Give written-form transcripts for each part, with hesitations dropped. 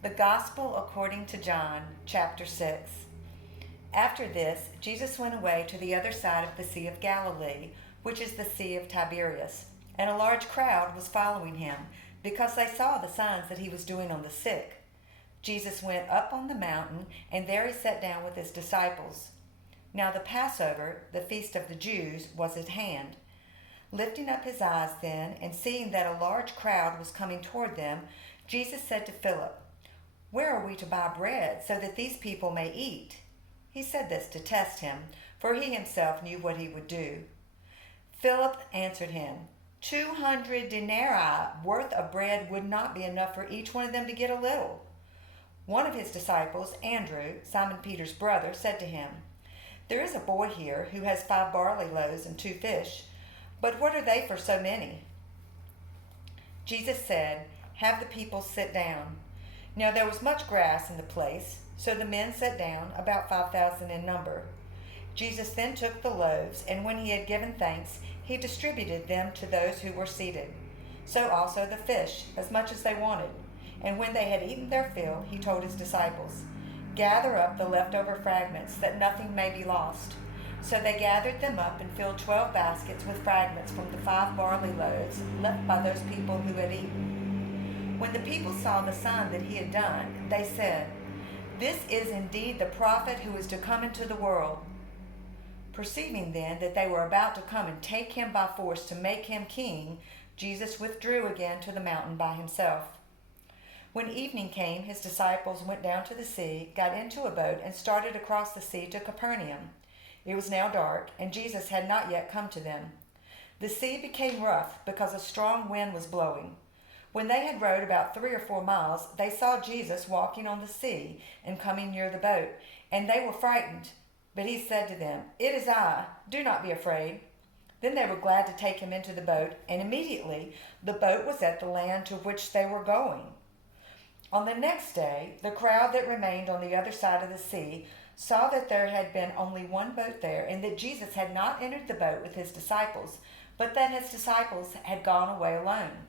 The Gospel according to John, chapter 6. After this, Jesus went away to the other side of the Sea of Galilee, which is the Sea of Tiberias, and a large crowd was following him, because they saw the signs that he was doing on the sick. Jesus went up on the mountain, and there he sat down with his disciples. Now the Passover, the feast of the Jews, was at hand. Lifting up his eyes then, and seeing that a large crowd was coming toward them, Jesus said to Philip, "Where are we to buy bread so that these people may eat?" He said this to test him, for he himself knew what he would do. Philip answered him, 200 denarii worth of bread would not be enough for each one of them to get a little. One of his disciples, Andrew, Simon Peter's brother, said to him, "There is a boy here who has 5 barley loaves and 2 fish, but what are they for so many?" Jesus said, "Have the people sit down." Now there was much grass in the place, so the men sat down, about 5,000 in number. Jesus then took the loaves, and when he had given thanks, he distributed them to those who were seated. So also the fish, as much as they wanted. And when they had eaten their fill, he told his disciples, "Gather up the leftover fragments, that nothing may be lost." So they gathered them up and filled 12 baskets with fragments from the 5 barley loaves left by those people who had eaten. When the people saw the sign that he had done, they said, "This is indeed the prophet who is to come into the world." Perceiving then that they were about to come and take him by force to make him king, Jesus withdrew again to the mountain by himself. When evening came, his disciples went down to the sea, got into a boat, and started across the sea to Capernaum. It was now dark, and Jesus had not yet come to them. The sea became rough because a strong wind was blowing. When they had rowed about 3 or 4 miles, they saw Jesus walking on the sea and coming near the boat, and they were frightened. But he said to them, "It is I, do not be afraid." Then they were glad to take him into the boat, and immediately the boat was at the land to which they were going. On the next day, the crowd that remained on the other side of the sea saw that there had been only one boat there, and that Jesus had not entered the boat with his disciples, but that his disciples had gone away alone.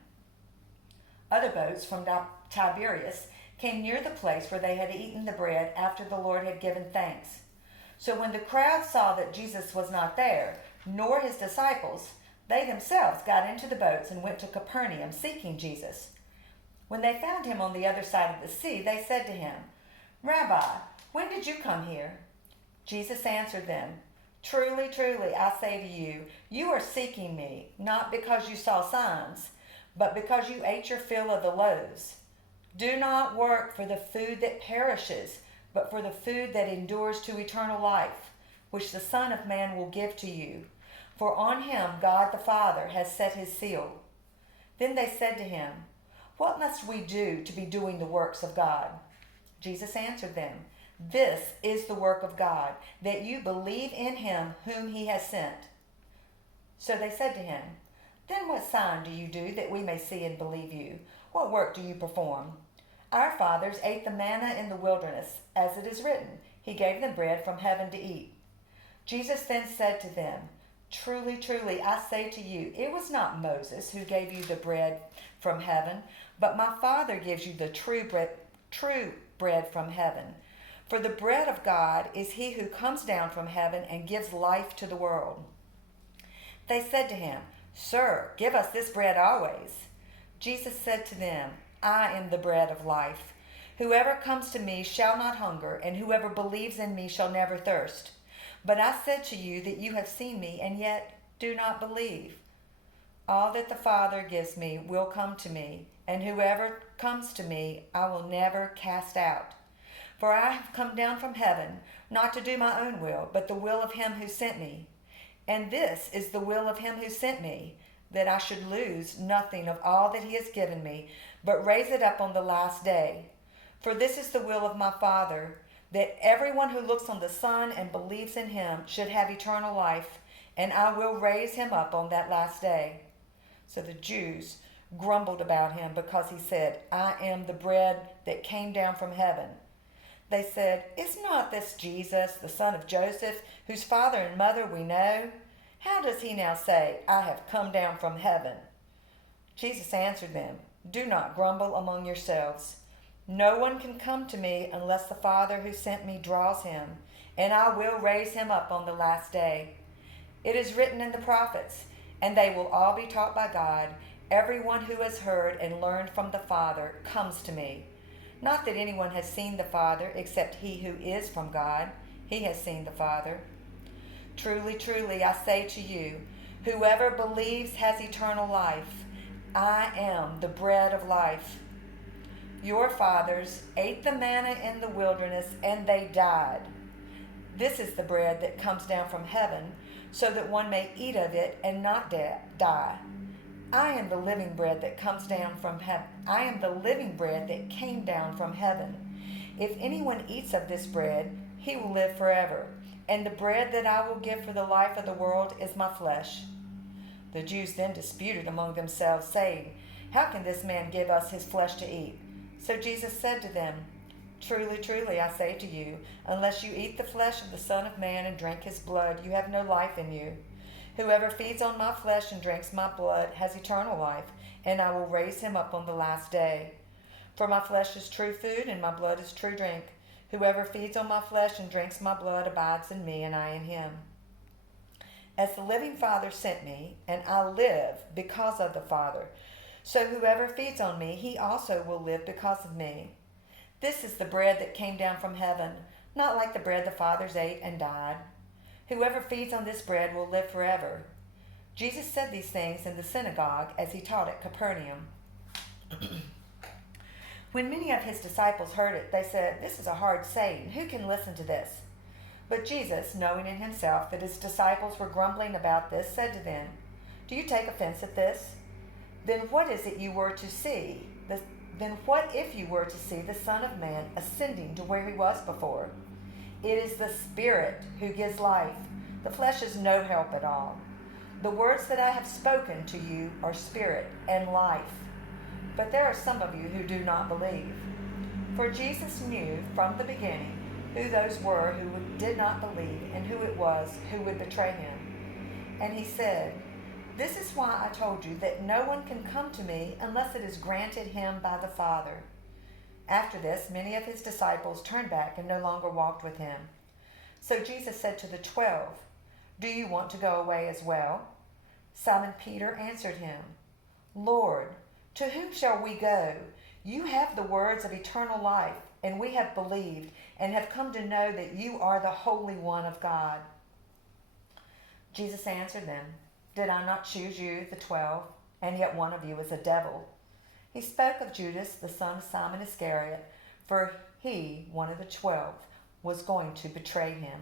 Other boats from Tiberias came near the place where they had eaten the bread after the Lord had given thanks. So when the crowd saw that Jesus was not there, nor his disciples, they themselves got into the boats and went to Capernaum seeking Jesus. When they found him on the other side of the sea, they said to him, "Rabbi, when did you come here?" Jesus answered them, "Truly, truly, I say to you, you are seeking me, not because you saw signs, but because you ate your fill of the loaves. Do not work for the food that perishes, but for the food that endures to eternal life, which the Son of Man will give to you. For on him God the Father has set his seal." Then they said to him, "What must we do to be doing the works of God?" Jesus answered them, "This is the work of God, that you believe in him whom he has sent." So they said to him, "Then what sign do you do that we may see and believe you? What work do you perform? Our fathers ate the manna in the wilderness, as it is written, he gave them bread from heaven to eat." Jesus then said to them, "Truly, truly, I say to you, it was not Moses who gave you the bread from heaven, but my Father gives you the true bread from heaven. For the bread of God is he who comes down from heaven and gives life to the world." They said to him, "Sir, give us this bread always." Jesus said to them, "I am the bread of life. Whoever comes to me shall not hunger, and whoever believes in me shall never thirst. But I said to you that you have seen me, and yet do not believe. All that the Father gives me will come to me, and whoever comes to me I will never cast out. For I have come down from heaven, not to do my own will, but the will of him who sent me. And this is the will of him who sent me, that I should lose nothing of all that he has given me, but raise it up on the last day. For this is the will of my Father, that everyone who looks on the Son and believes in him should have eternal life, and I will raise him up on that last day." So the Jews grumbled about him because he said, "I am the bread that came down from heaven." They said, "Is not this Jesus, the son of Joseph, whose father and mother we know? How does he now say, 'I have come down from heaven'?" Jesus answered them, "Do not grumble among yourselves. No one can come to me unless the Father who sent me draws him, and I will raise him up on the last day. It is written in the prophets, and they will all be taught by God. Everyone who has heard and learned from the Father comes to me. Not that anyone has seen the Father except he who is from God. He has seen the Father. Truly, truly, I say to you, whoever believes has eternal life. I am the bread of life. Your fathers ate the manna in the wilderness, and they died. This is the bread that comes down from heaven, so that one may eat of it and not die. I am the living bread that comes down from heaven. I am the living bread that came down from heaven. If anyone eats of this bread, he will live forever. And the bread that I will give for the life of the world is my flesh. The Jews then disputed among themselves, saying, How can this man give us his flesh to eat? So Jesus said to them, Truly, truly, I say to you, unless you eat the flesh of the Son of Man and drink his blood, you have no life in you. Whoever feeds on my flesh and drinks my blood has eternal life, and I will raise him up on the last day. For my flesh is true food, and my blood is true drink. Whoever feeds on my flesh and drinks my blood abides in me, and I in him. As the living Father sent me, and I live because of the Father, so whoever feeds on me, he also will live because of me. This is the bread that came down from heaven, not like the bread the fathers ate and died. Whoever feeds on this bread will live forever. Jesus said these things in the synagogue as he taught at Capernaum. When many of his disciples heard it, they said, This is a hard saying. Who can listen to this? But Jesus, knowing in himself that his disciples were grumbling about this, said to them, Do you take offense at this? Then what is it you were to see? Then what if you were to see the Son of Man ascending to where he was before? It is the Spirit who gives life. The flesh is no help at all. The words that I have spoken to you are spirit and life. But there are some of you who do not believe. For Jesus knew from the beginning who those were who did not believe and who it was who would betray him. And he said, This is why I told you that no one can come to me unless it is granted him by the Father. After this, many of his disciples turned back and no longer walked with him. So Jesus said to the 12, Do you want to go away as well? Simon Peter answered him, Lord, to whom shall we go? You have the words of eternal life, and we have believed and have come to know that you are the Holy One of God. Jesus answered them, Did I not choose you, the 12, and yet one of you is a devil? He spoke of Judas, the son of Simon Iscariot, for he, one of the 12, was going to betray him.